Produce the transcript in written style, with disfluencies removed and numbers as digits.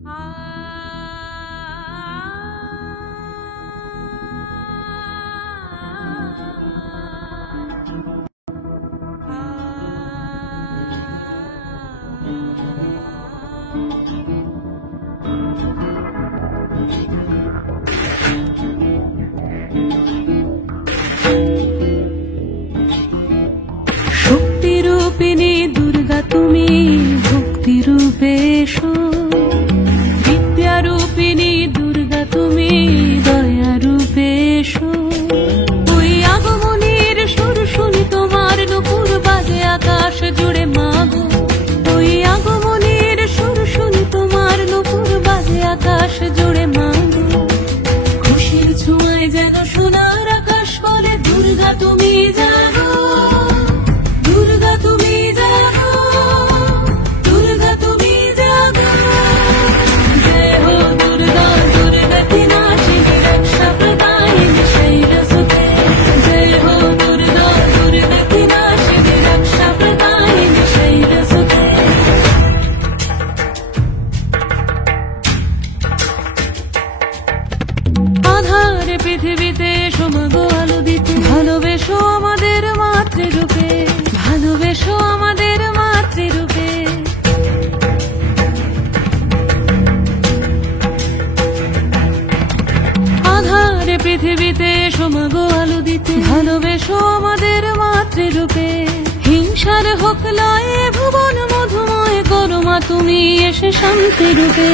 শক্তিরূপিণী দুর্গা তুমি ভক্তি রূপে এসো, বিদ্যারূপিণী দুর্গা তুমি দয়া রূপে এসো। ওই আগমনীর সুর শুনি তোমার নুপুর বাজে আকাশ জুড়ে মাগো, ওই আগমনীর সুর শুনি তোমার নুপুর বাজে আকাশ জুড়ে মাগো। খুশির ছোঁয়ায় যেন সোনার আকাশ বলে দুর্গা তুমি জাগো, দুর্গা তুমি জাগো, দুর্গা তুমি জাগো। জয় হো দুর্গা, দুর্গা কি নাশিনী রক্ষা প্রদায়িনী শৈলসুতে। জয় হো দুর্গা, দুর্গা কি নাশিনী রক্ষা প্রদায়িনী শৈলসুতে। আধারে পৃথিবীতে এসো মাগো আলো দিতে, ভালোবেসো আমাদের মাতৃরূপে, ভালোবেসো আমাদের মাতৃরূপে। আধারে পৃথিবীতে এসো মাগো আলো দিতে, ভালোবেসো আমাদের মাতৃরূপে। হিংসার হোক লয়ে ভুবন মধুময় করো মা তুমি এসে শান্তি রূপে।